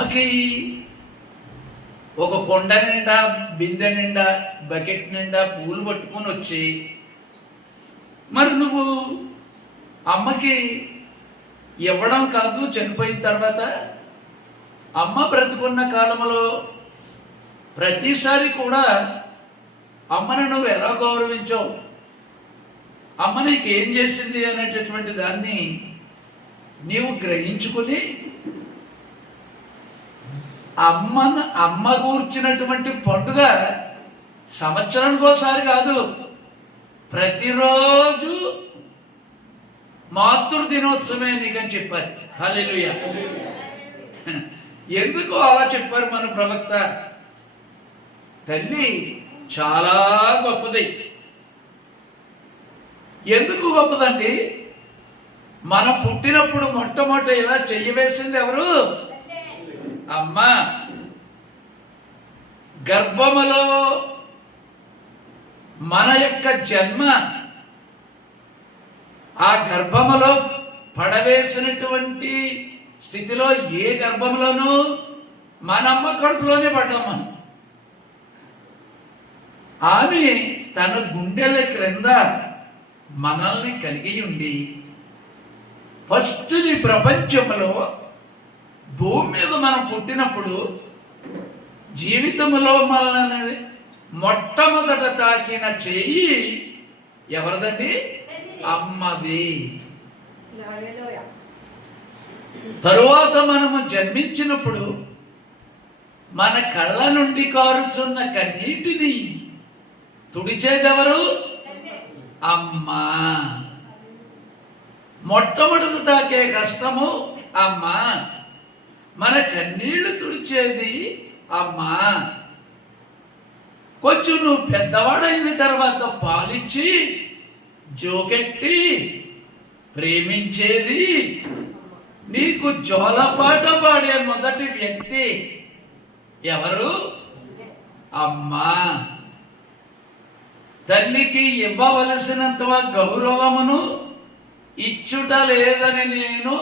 అమ్మకి ఒక కొండ నిండా, బిందె నిండా, బకెట్ నిండా పూలు పట్టుకొని వచ్చి, మరి నువ్వు అమ్మకి ఇవ్వడం కాదు, చనిపోయిన తర్వాత అమ్మ బ్రతుకున్న కాలంలో ప్రతిసారి కూడా అమ్మని నువ్వు ఎలా గౌరవించావు, అమ్మ నీకు ఏం చేసింది అనేటటువంటి దాన్ని నీవు గ్రహించుకుని అమ్మ కూర్చున్నటువంటి పండుగ సంవత్సరానికి ఒకసారి కాదు, ప్రతిరోజు మాతృ దినోత్సవమే నీకని చెప్పారు. హల్లెలూయా. ఎందుకు అలా చెప్పారు మన ప్రవక్త? తల్లి చాలా గొప్పది. ఎందుకు గొప్పదండి? మనం పుట్టినప్పుడు మొట్టమొదట ఇలా చెయ్యవేసింది ఎవరు? అమ్మ. గర్భములో మన యొక్క జన్మ, ఆ గర్భములో పడవేసినటువంటి స్థితిలో ఏ గర్భంలోనూ మన అమ్మ కడుపులోనే పడ్డాం. ఆమె తన గుండెల క్రింద మనల్ని కలిగి ఉండి ఫస్ట్ ఈ ప్రపంచంలో భూమి మీద మనం పుట్టినప్పుడు జీవితంలో మనల్ని మొట్టమొదట తాకిన చెయ్యి ఎవరిదండి? అమ్మది. తరువాత మనము జన్మించినప్పుడు మన కళ్ళ నుండి కారుచున్న కన్నీటిని తుడిచేదెవరు? అమ్మా. మొట్టమొదటి తాకే కష్టము అమ్మా, మన కన్నీళ్లు తుడిచేది అమ్మా. కొంచెం నువ్వు పెద్దవాడైన తర్వాత పాలిచ్చి జోకెట్టి ప్రేమించేది, నీకు జోలపాట పాడే మొదటి వ్యక్తి ఎవరు? అమ్మా. తల్లికి ఇవ్వవలసినంత గౌరవమును ఇచ్చుట లేదని నేను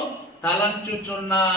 తలంచుచున్నాను.